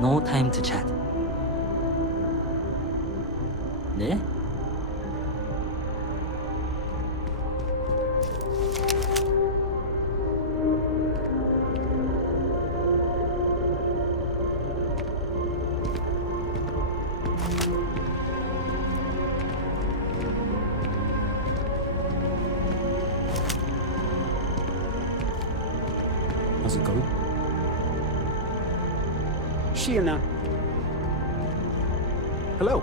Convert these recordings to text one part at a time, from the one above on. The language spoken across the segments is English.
No time to chat. 네? How's it going? Tjena. Hello.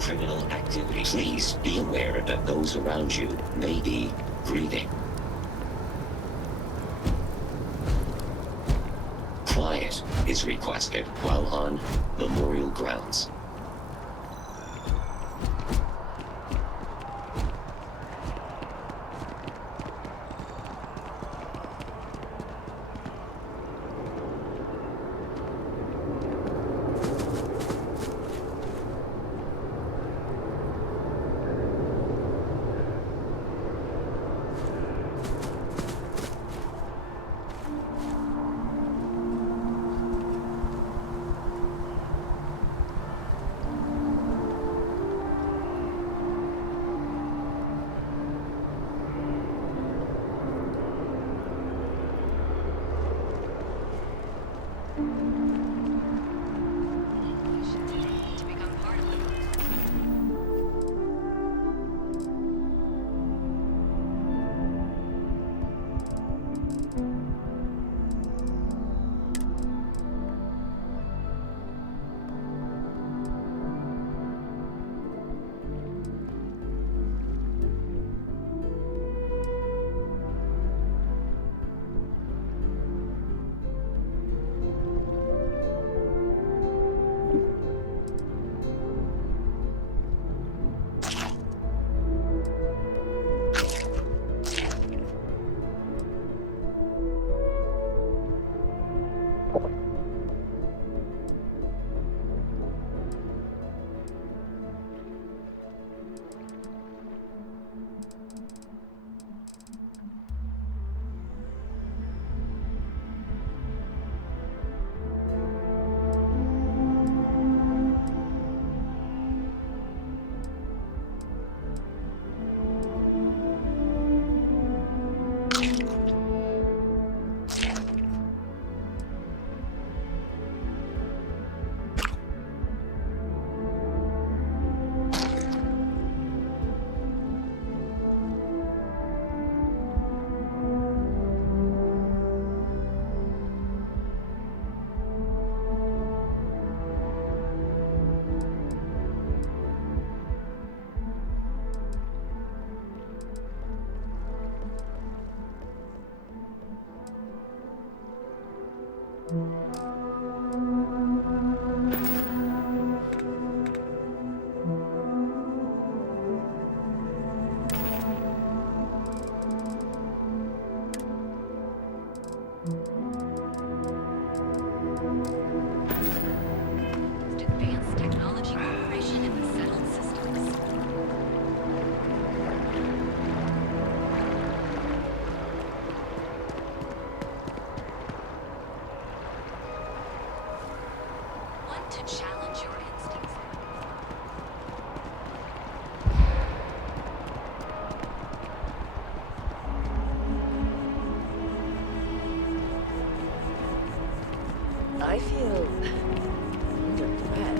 Criminal activity. Please be aware that those around you may be grieving. Quiet is requested while on memorial grounds.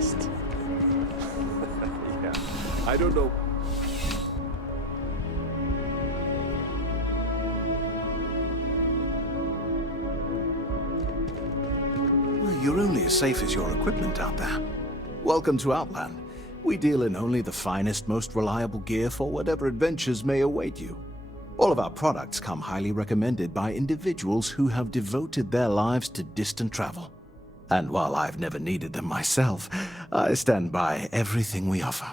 test. Yeah, I don't know. Well, you're only as safe as your equipment out there. Welcome to Outland. We deal in only the finest, most reliable gear for whatever adventures may await you. All of our products come highly recommended by individuals who have devoted their lives to distant travel. And while I've never needed them myself, I stand by everything we offer.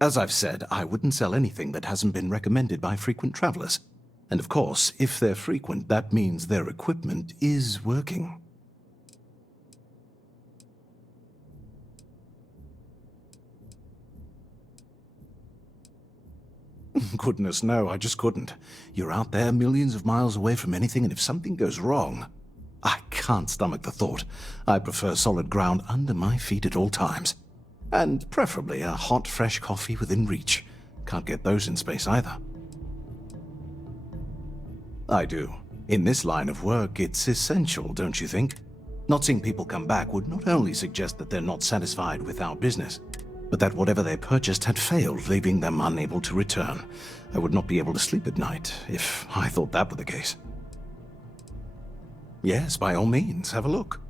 As I've said, I wouldn't sell anything that hasn't been recommended by frequent travelers. And of course, if they're frequent, that means their equipment is working. Goodness, no, I just couldn't. You're out there millions of miles away from anything, and if something goes wrong, I can't stomach the thought. I prefer solid ground under my feet at all times. And preferably a hot, fresh coffee within reach. Can't get those in space either. I do. In this line of work, it's essential, don't you think? Not seeing people come back would not only suggest that they're not satisfied with our business, but that whatever they purchased had failed, leaving them unable to return. I would not be able to sleep at night if I thought that were the case. Yes, by all means, have a look.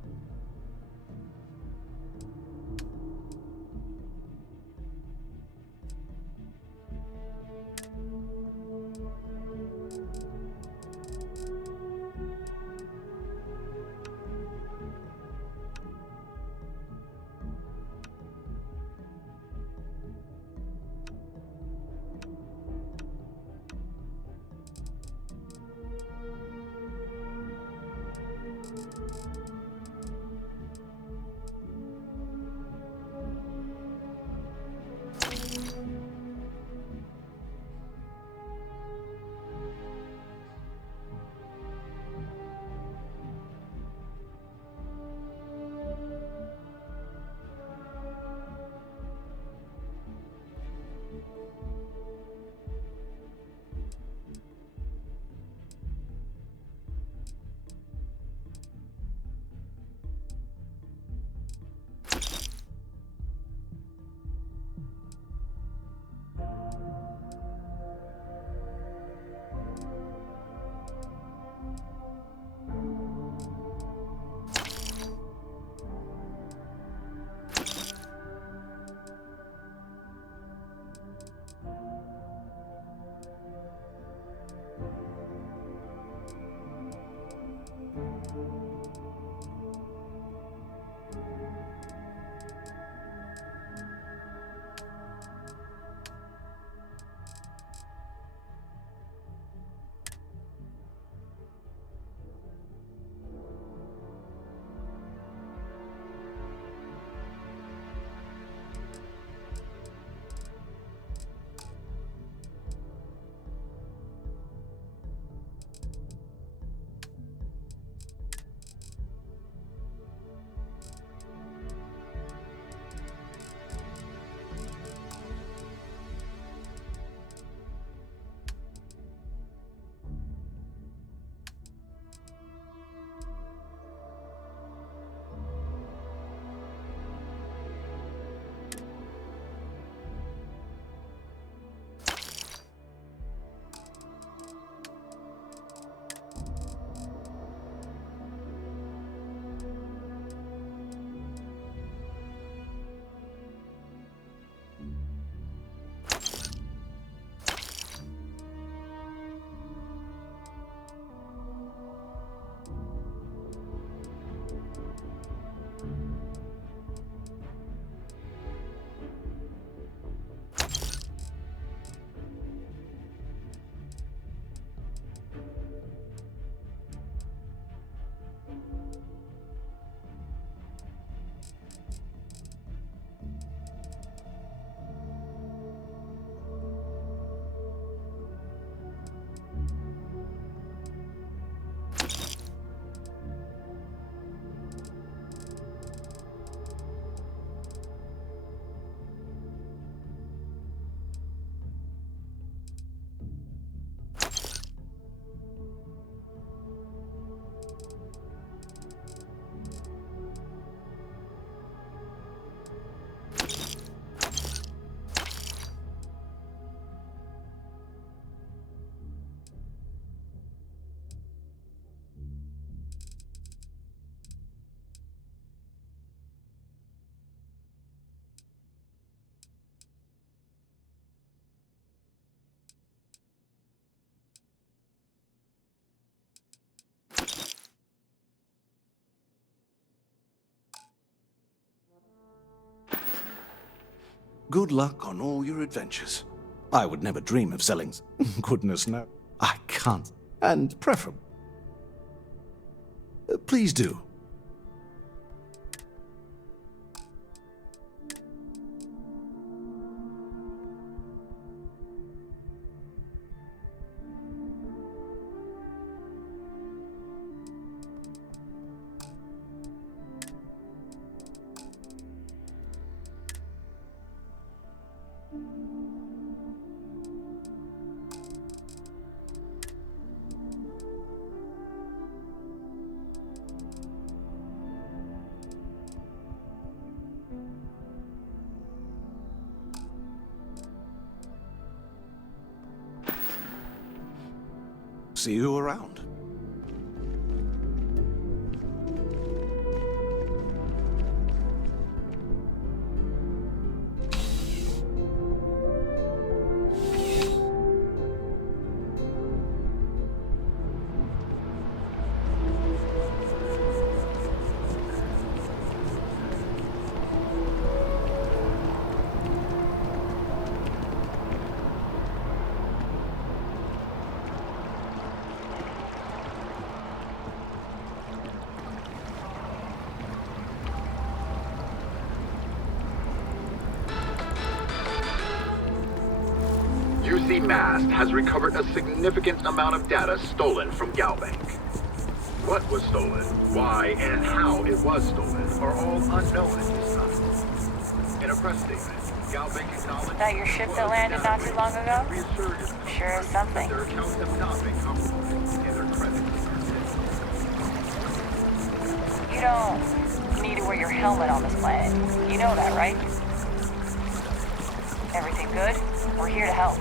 Good luck on all your adventures. I would never dream of selling. Goodness no, I can't. And preferably. Please do. See you around. UC Mast has recovered a significant amount of data stolen from Galbank. What was stolen, why, and how it was stolen are all unknown at this time. In a press statement, Galbank acknowledged That your ship that landed not too long ago? reassured Sure is something. their accounts have not been compromised and their credit. You don't need to wear your helmet on this planet. You know that, right? Everything good? We're here to help.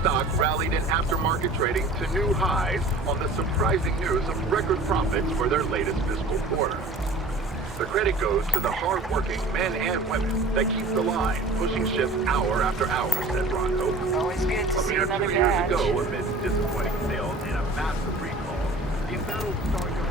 Stock rallied in aftermarket trading to new highs on the surprising news of record profits for their latest fiscal quarter. The credit goes to the hard-working men and women that keep the line, pushing shifts hour after hour, said Ron Hope. Always good to A see mere another 2 years badge. ago, amidst disappointing sales and a massive recall, the embattled Starfield.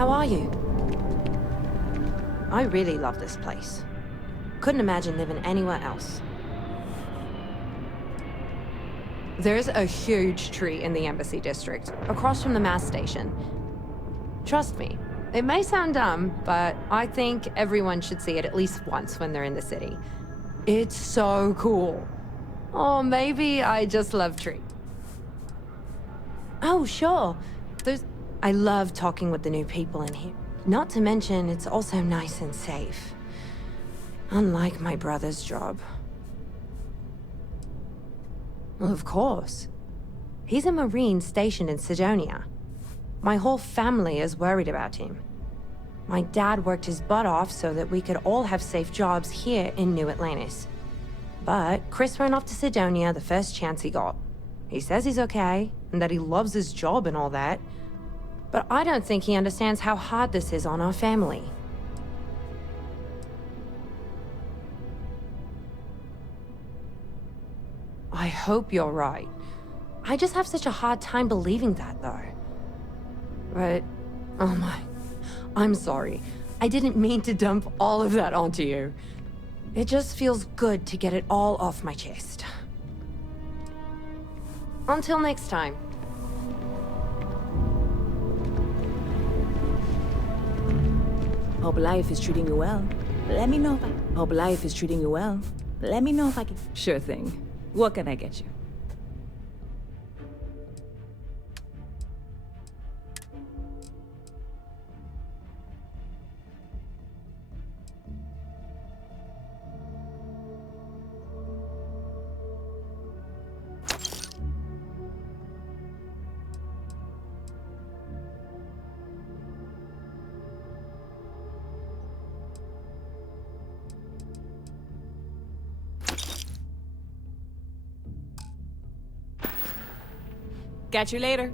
How are you? I really love this place. Couldn't imagine living anywhere else. There's a huge tree in the Embassy District, across from the mass station. Trust me, it may sound dumb, but I think everyone should see it at least once when they're in the city. It's so cool. Or maybe I just love trees. Oh, sure. I love talking with the new people in here. Not to mention, it's also nice and safe. Unlike my brother's job. Well, of course. He's a Marine stationed in Sidonia. My whole family is worried about him. My dad worked his butt off so that we could all have safe jobs here in New Atlantis. But Chris ran off to Sidonia the first chance he got. He says he's okay, and that he loves his job and all that. But I don't think he understands how hard this is on our family. I hope you're right. I just have such a hard time believing that, though. But, oh my, I'm sorry. I didn't mean to dump all of that onto you. It just feels good to get it all off my chest. Until next time. Hope life is treating you well. Let me know if I... Hope life is treating you well. Let me know if I can... Sure thing. What can I get you? Catch you later.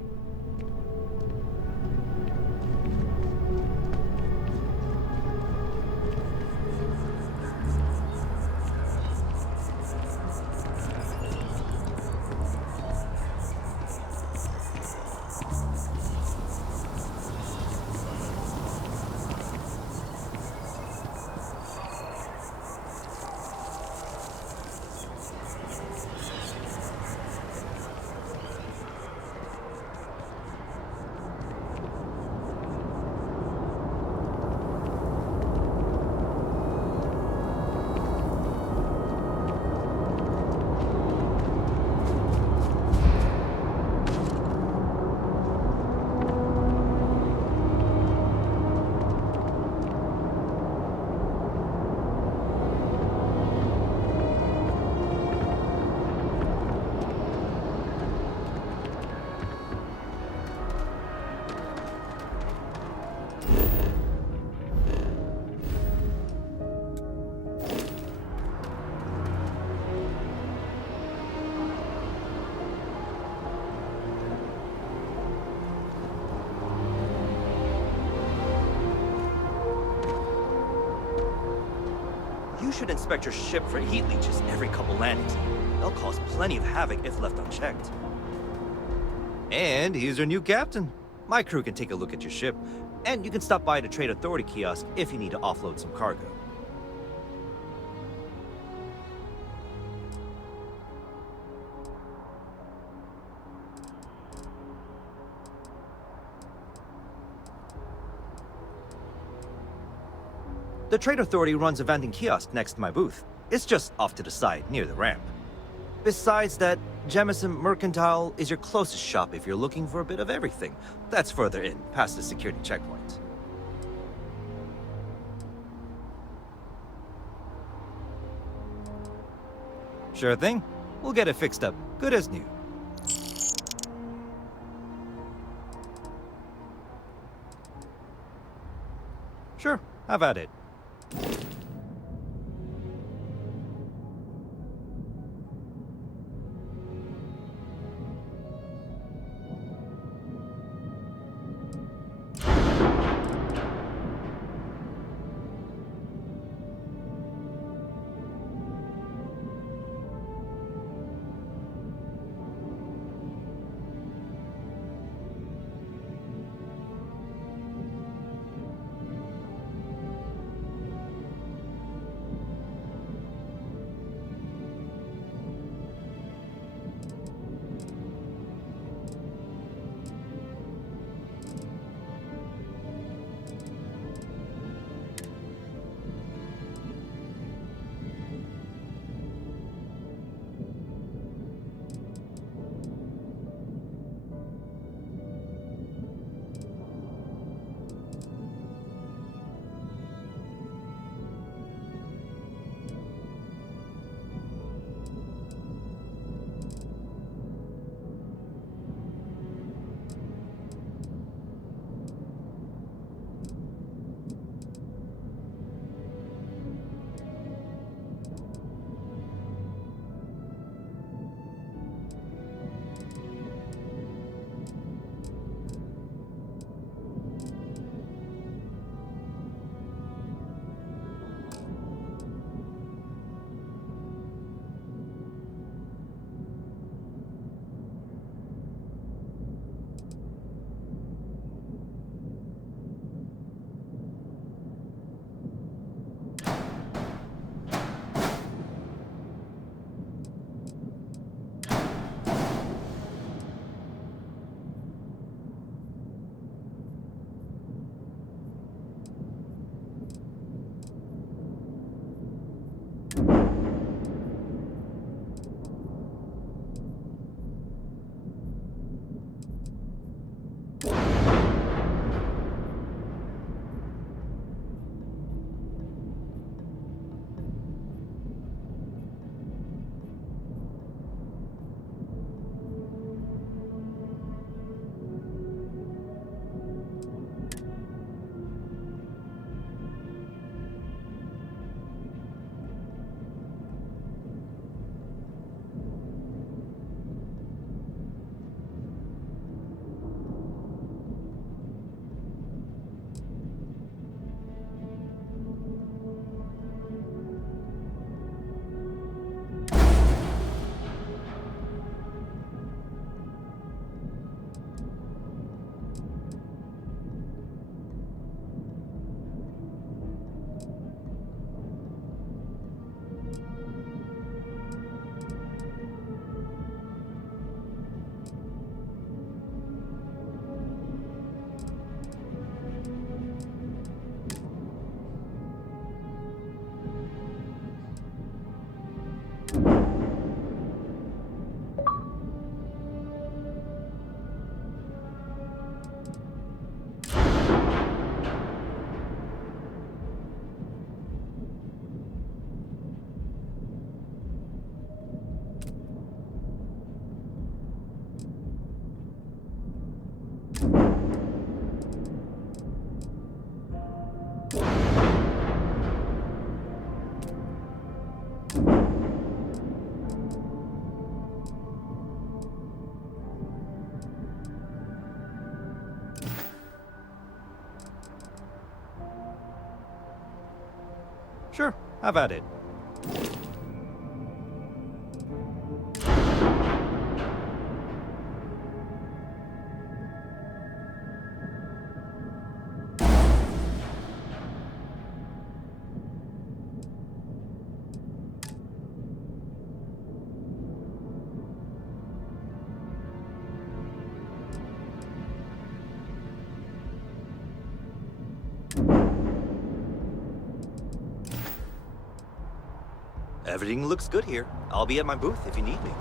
You should inspect your ship for heat leeches every couple landings. They'll cause plenty of havoc if left unchecked. And here's your new captain. My crew can take a look at your ship, and you can stop by the Trade Authority kiosk if you need to offload some cargo. The Trade Authority runs a vending kiosk next to my booth. It's just off to the side, near the ramp. Besides that, Jemison Mercantile is your closest shop if you're looking for a bit of everything. That's further in, past the security checkpoint. Sure thing. We'll get it fixed up, good as new. Sure, have at it. Sure, have at it. Everything looks good here. I'll be at my booth if you need me.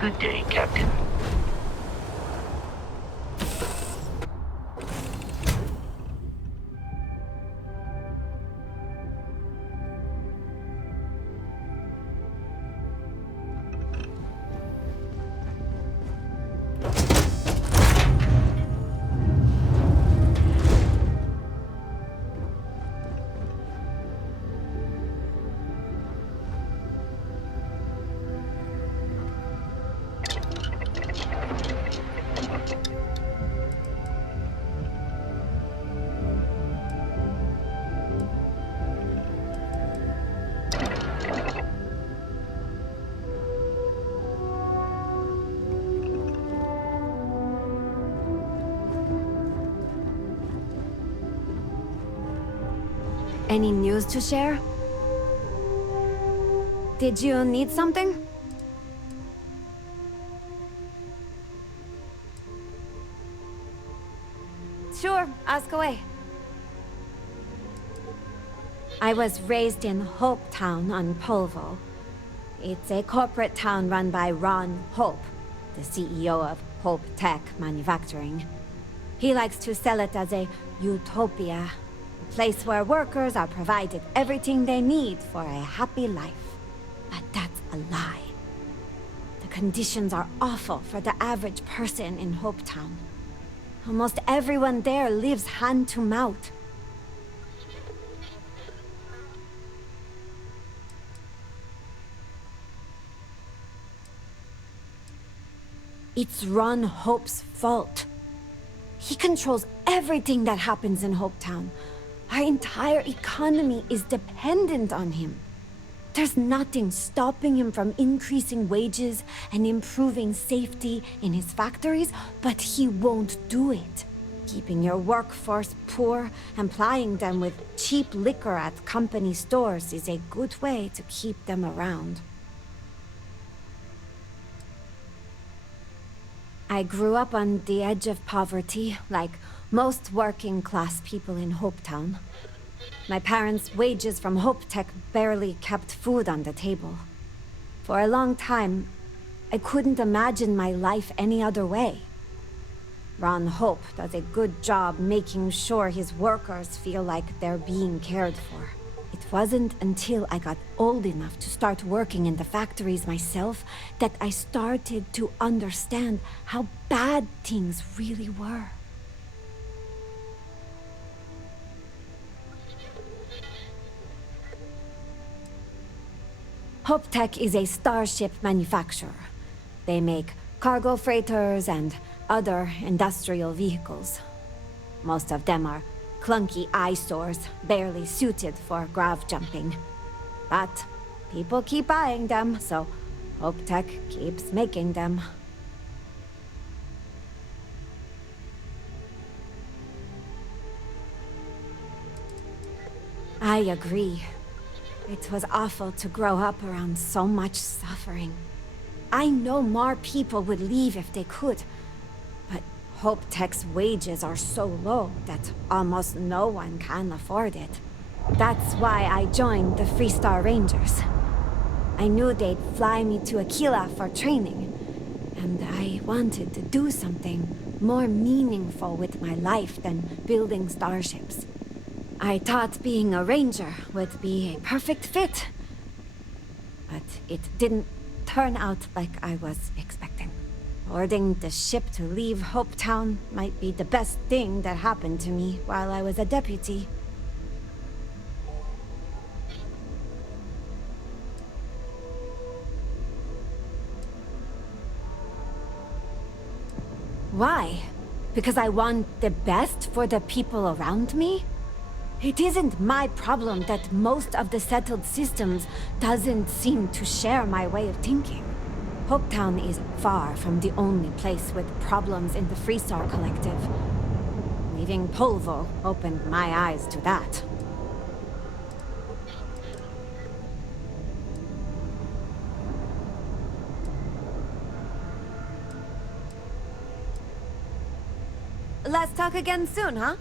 Good day, Captain. Any news to share? Did you need something? Sure, ask away. I was raised in Hope Town on Polvo. It's a corporate town run by Ron Hope, the CEO of Hope Tech Manufacturing. He likes to sell it as a utopia, a place where workers are provided everything they need for a happy life. But that's a lie. The conditions are awful for the average person in Hope Town. Almost everyone there lives hand to mouth. It's Ron Hope's fault. He controls everything that happens in Hope Town. Our entire economy is dependent on him. There's nothing stopping him from increasing wages and improving safety in his factories, but he won't do it. Keeping your workforce poor and plying them with cheap liquor at company stores is a good way to keep them around. I grew up on the edge of poverty, like Most working class people in Hopetown. My parents' wages from Hope Tech barely kept food on the table. For a long time, I couldn't imagine my life any other way. Ron Hope does a good job making sure his workers feel like they're being cared for. It wasn't until I got old enough to start working in the factories myself that I started to understand how bad things really were. Hope Tech is a starship manufacturer. They make cargo freighters and other industrial vehicles. Most of them are clunky eyesores, barely suited for grav jumping. But people keep buying them, so Hope Tech keeps making them. I agree. It was awful to grow up around so much suffering. I know more people would leave if they could, but Hope Tech's wages are so low that almost no one can afford it. That's why I joined the Freestar Rangers. I knew they'd fly me to Aquila for training, and I wanted to do something more meaningful with my life than building starships. I thought being a ranger would be a perfect fit, but it didn't turn out like I was expecting. Boarding the ship to leave Hopetown might be the best thing that happened to me while I was a deputy. Why? Because I want the best for the people around me? It isn't my problem that most of the settled systems doesn't seem to share my way of thinking. Hopetown is far from the only place with problems in the Freestar Collective. Leaving Polvo opened my eyes to that. Let's talk again soon, huh?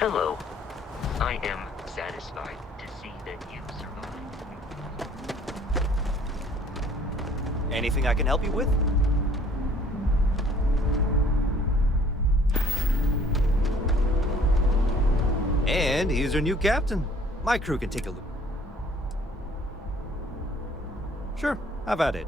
Hello. I am satisfied to see that you survived. Anything I can help you with? And here's our new captain. My crew can take a look. Sure, have at it.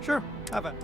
Sure, have it.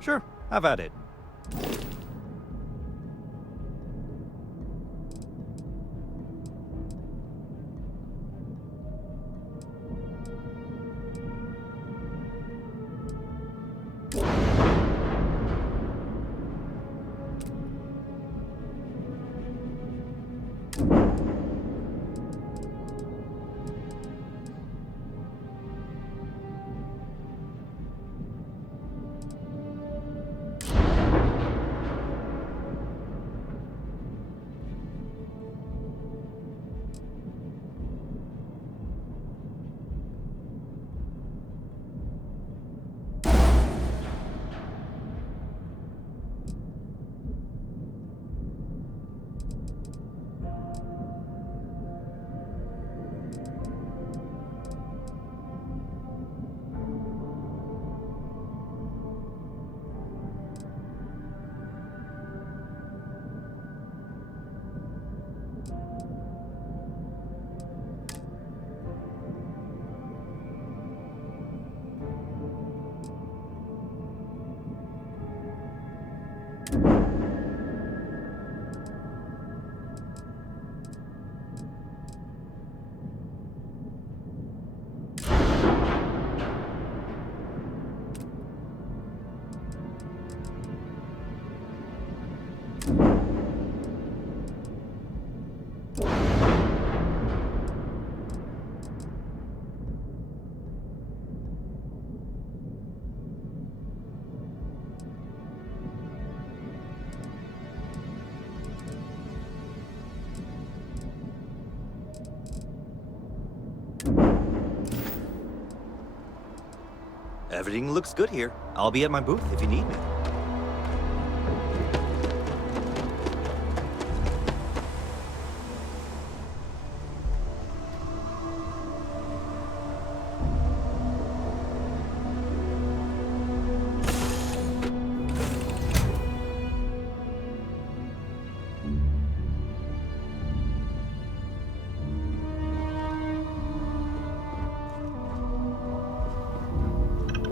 Sure, have at it. Everything looks good here. I'll be at my booth if you need me.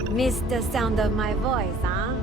Missed the sound of my voice, huh?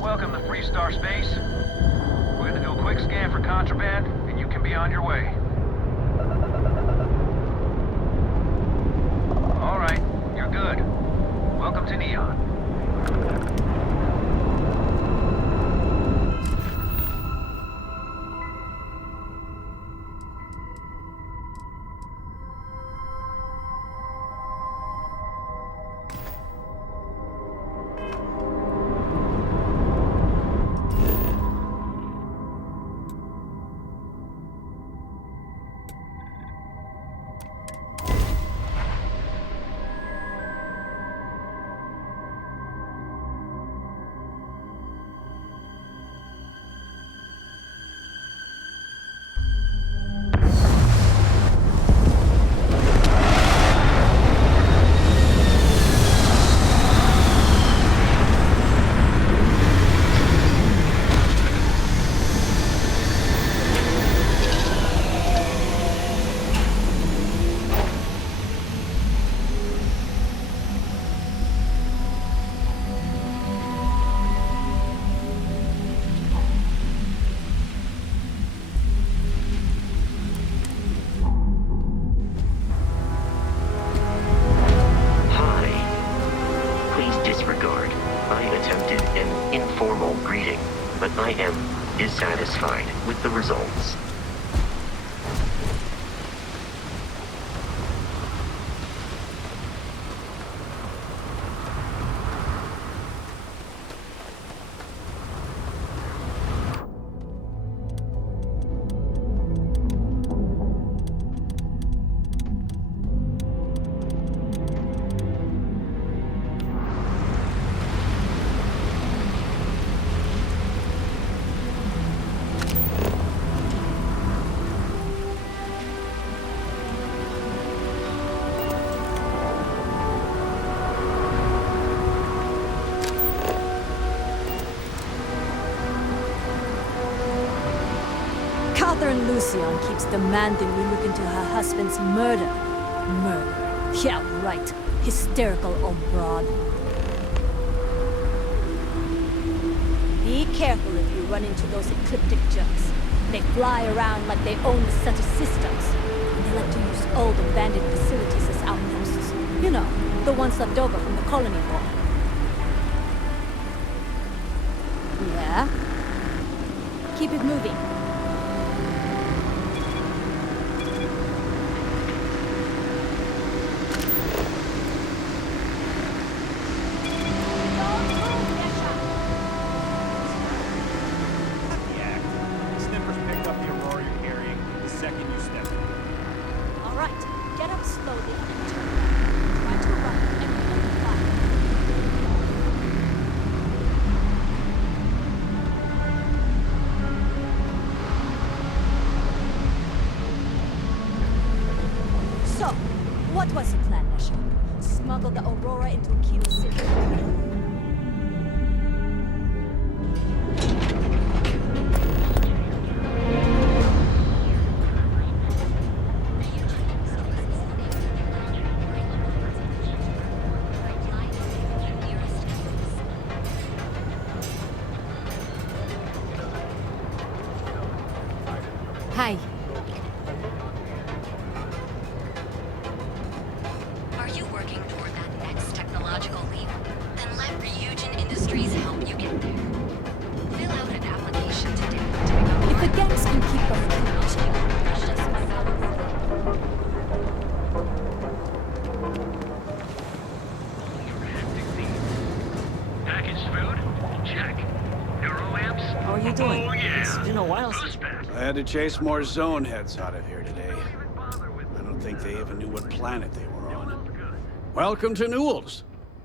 Welcome to Freestar Space. We're gonna do a quick scan for contraband, and you can be on your way. All right, you're good. Welcome to Neon. But I am dissatisfied with the results. Catherine Lucien keeps demanding we look into her husband's murder. Murder. Yeah, right. Hysterical old broad. careful if you run into those ecliptic jerks. They fly around like they own a set of systems. And they like to use old abandoned facilities as outposts. You know, the ones left over from the colony war. Yeah? Keep it moving. What was the plan, Nesha? Smuggle the Aurora into Akira City. Hi. Are you working toward that next technological leap? Then let Ryujin Industries help you get there. Fill out an application today to become If the gangs can keep us Packaged food? Check. Neuro amps? How are you doing? Oh, yeah. It's been a while since... I had to chase more zone heads out of here today. I don't think they even knew what planet they were on. Welcome to Newell's.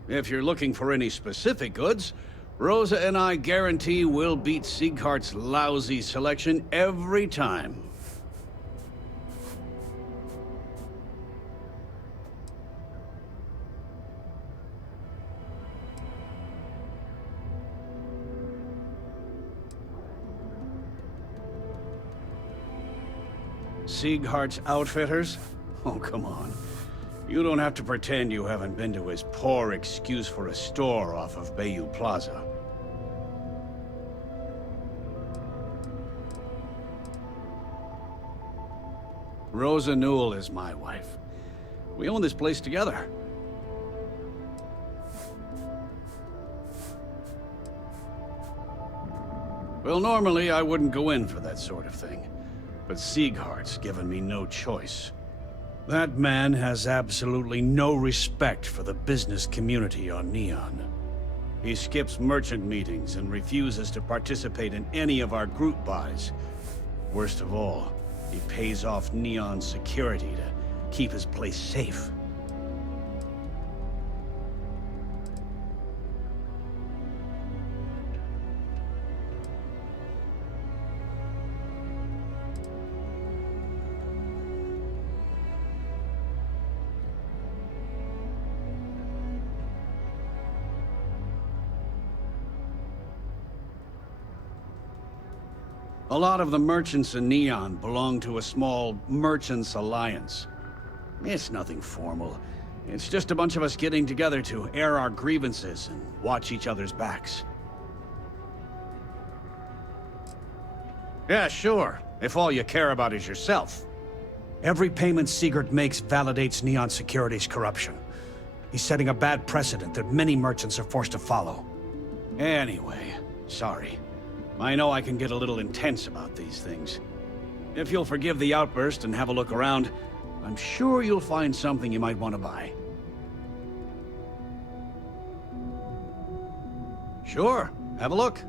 If you're looking for any specific goods, Rosa and I guarantee we'll beat Sieghart's lousy selection every time. Sieghart's Outfitters? Oh, come on. You don't have to pretend you haven't been to his poor excuse for a store off of Bayou Plaza. Rosa Newell is my wife. We own this place together. Well, normally I wouldn't go in for that sort of thing. But Sieghart's given me no choice. That man has absolutely no respect for the business community on Neon. He skips merchant meetings and refuses to participate in any of our group buys. Worst of all, he pays off Neon's security to keep his place safe. A lot of the merchants in Neon belong to a small Merchants Alliance. It's nothing formal. It's just a bunch of us getting together to air our grievances and watch each other's backs. Yeah, sure, if all you care about is yourself. Every payment Siegert makes validates Neon Security's corruption. He's setting a bad precedent that many merchants are forced to follow. Anyway, sorry. I know I can get a little intense about these things. If you'll forgive the outburst and have a look around, I'm sure you'll find something you might want to buy. Sure, have a look.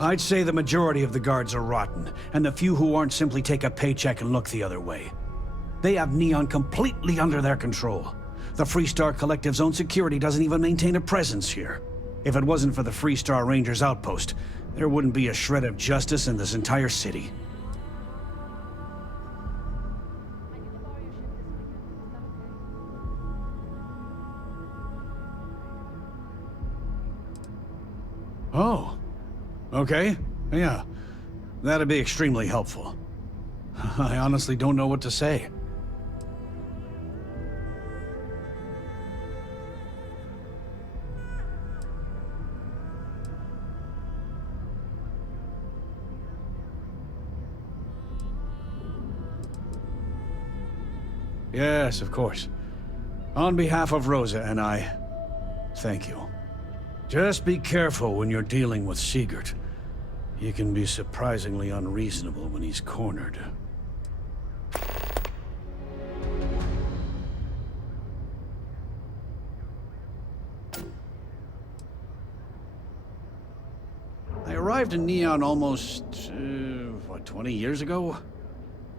I'd say the majority of the guards are rotten, and the few who aren't simply take a paycheck and look the other way. They have Neon completely under their control. The Freestar Collective's own security doesn't even maintain a presence here. If it wasn't for the Freestar Rangers outpost, there wouldn't be a shred of justice in this entire city. Oh. Okay, yeah. That'd be extremely helpful. I honestly don't know what to say. Yes, of course. On behalf of Rosa and I, thank you. Just be careful when you're dealing with Sigurd. He can be surprisingly unreasonable when he's cornered. I arrived in Neon almost, 20 years ago?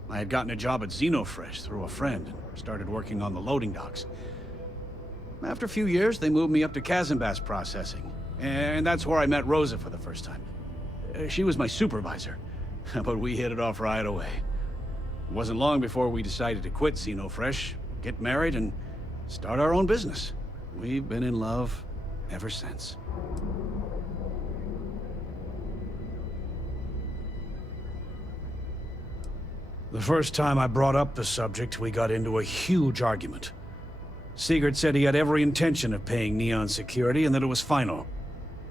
I had gotten a job at Xenofresh through a friend and started working on the loading docks. After a few years, they moved me up to Kazanbas processing, and that's where I met Rosa for the first time. She was my supervisor, but we hit it off right away. It wasn't long before we decided to quit Xenofresh, get married, and start our own business. We've been in love ever since. The first time I brought up the subject, we got into a huge argument. Sigurd said he had every intention of paying Neon security and that it was final.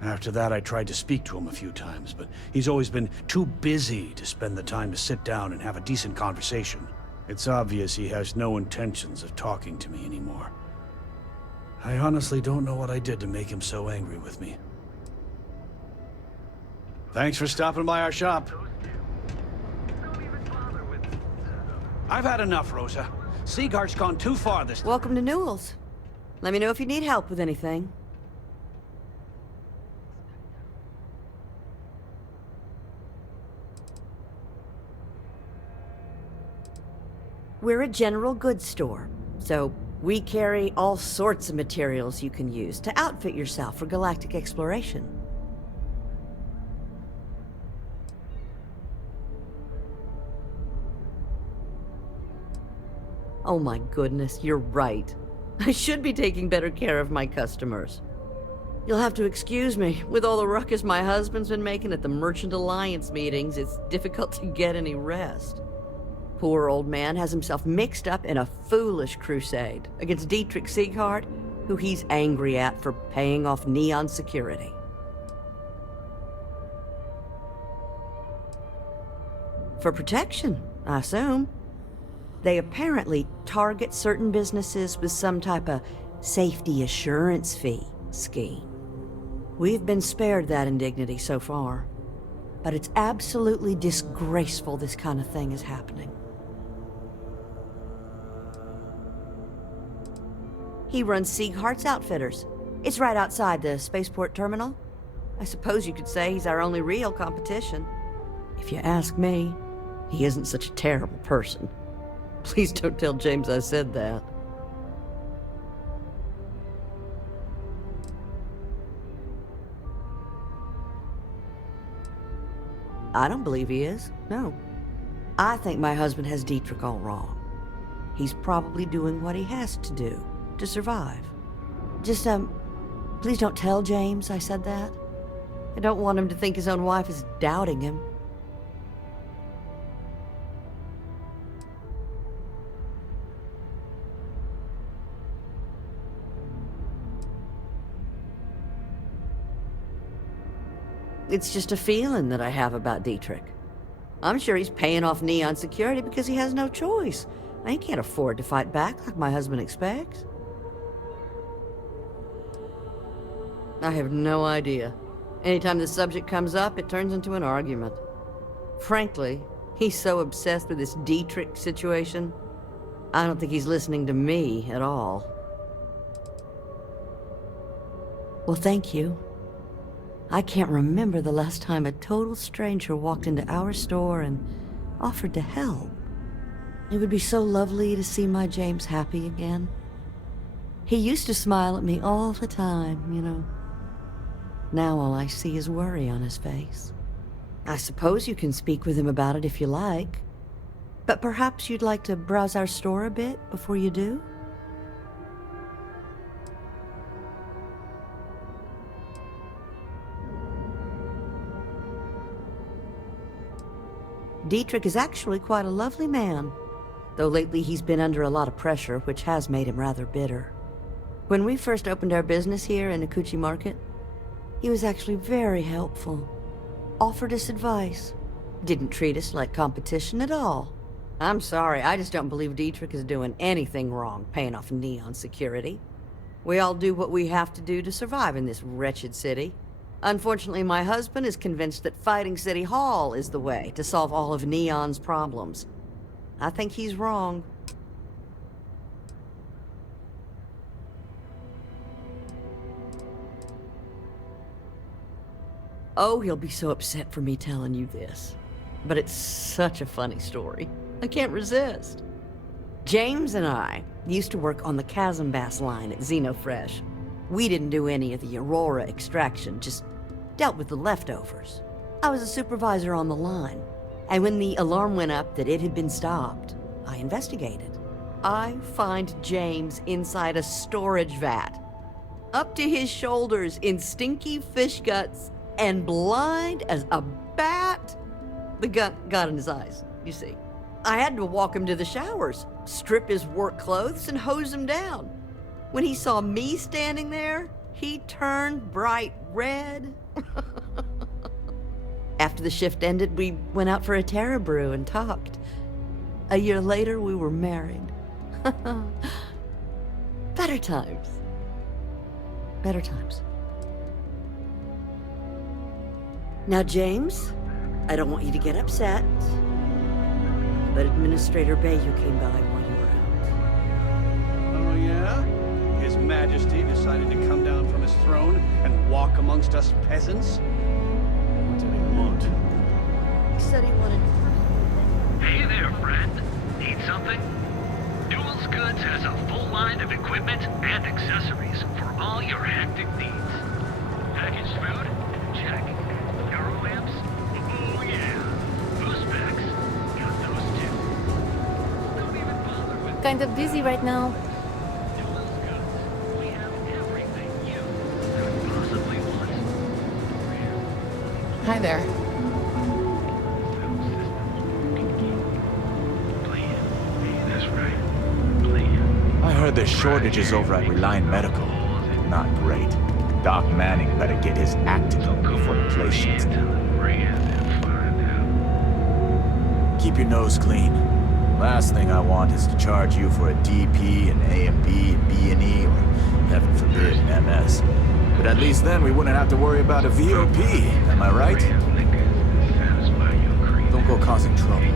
After that, I tried to speak to him a few times, but he's always been too busy to spend the time to sit down and have a decent conversation. It's obvious he has no intentions of talking to me anymore. I honestly don't know what I did to make him so angry with me. Thanks for stopping by our shop. I've had enough, Rosa. Sigurd's gone too far this time. Welcome to Newell's. Let me know if you need help with anything. We're a general goods store, so we carry all sorts of materials you can use to outfit yourself for galactic exploration. Oh my goodness, you're right. I should be taking better care of my customers. You'll have to excuse me. With all the ruckus my husband's been making at the Merchant Alliance meetings, it's difficult to get any rest. Poor old man has himself mixed up in a foolish crusade against Dietrich Sieghart, who he's angry at for paying off Neon security. For protection, I assume. They apparently target certain businesses with some type of safety assurance fee scheme. We've been spared that indignity so far, but it's absolutely disgraceful this kind of thing is happening. He runs Sieghart's Outfitters. It's right outside the spaceport terminal. I suppose you could say he's our only real competition. If you ask me, he isn't such a terrible person. Please don't tell James I said that. I don't believe he is, no. I think my husband has Dietrich all wrong. He's probably doing what he has to do to survive. Just, please don't tell James I said that. I don't want him to think his own wife is doubting him. It's just a feeling that I have about Dietrich. I'm sure he's paying off Neon security because he has no choice. He can't afford to fight back like my husband expects. I have no idea. Anytime the subject comes up, it turns into an argument. Frankly, he's so obsessed with this Dietrich situation, I don't think he's listening to me at all. Well, thank you. I can't remember the last time a total stranger walked into our store and offered to help. It would be so lovely to see my James happy again. He used to smile at me all the time, you know. Now all I see is worry on his face. I suppose you can speak with him about it if you like. But perhaps you'd like to browse our store a bit before you do? Dietrich is actually quite a lovely man, though lately he's been under a lot of pressure, which has made him rather bitter. When we first opened our business here in Akuchi Market, he was actually very helpful. Offered us advice. Didn't treat us like competition at all. I'm sorry, I just don't believe Dietrich is doing anything wrong paying off Neon security. We all do what we have to do to survive in this wretched city. Unfortunately, my husband is convinced that fighting City Hall is the way to solve all of Neon's problems. I think he's wrong. Oh, he'll be so upset for me telling you this. But it's such a funny story. I can't resist. James and I used to work on the Chasm Bass line at Xenofresh. We didn't do any of the Aurora extraction, just dealt with the leftovers. I was a supervisor on the line, and when the alarm went up that it had been stopped, I investigated. I find James inside a storage vat, up to his shoulders in stinky fish guts and blind as a bat. The gut got in his eyes, you see. I had to walk him to the showers, strip his work clothes, and hose him down. When he saw me standing there, he turned bright red. After the shift ended, we went out for a Terra Brew and talked. A year later, we were married. Better times. Better times. Now, James, I don't want you to get upset, but Administrator Bayou came by while you were out. Oh, yeah? His Majesty decided to come down from his throne and walk amongst us peasants? What did he want? He said he wanted... Hey there, friend. Need something? Duels Goods has a full line of equipment and accessories for all your hectic needs. Packaged food? Check. Euro lamps? Oh yeah. Boost packs? Got those too. Don't even bother with... Kind of busy right now. Duels Goods. We have everything you could possibly want. Hi there. I heard there's shortages over at Reliant Medical. Not great. Doc Manning better get his act together before the place shuts down. Keep your nose clean. Last thing I want is to charge you for a DP, an A&B, a B&E, or heaven forbid, an MS. But at least then we wouldn't have to worry about a VOP, am I right? Don't go causing trouble.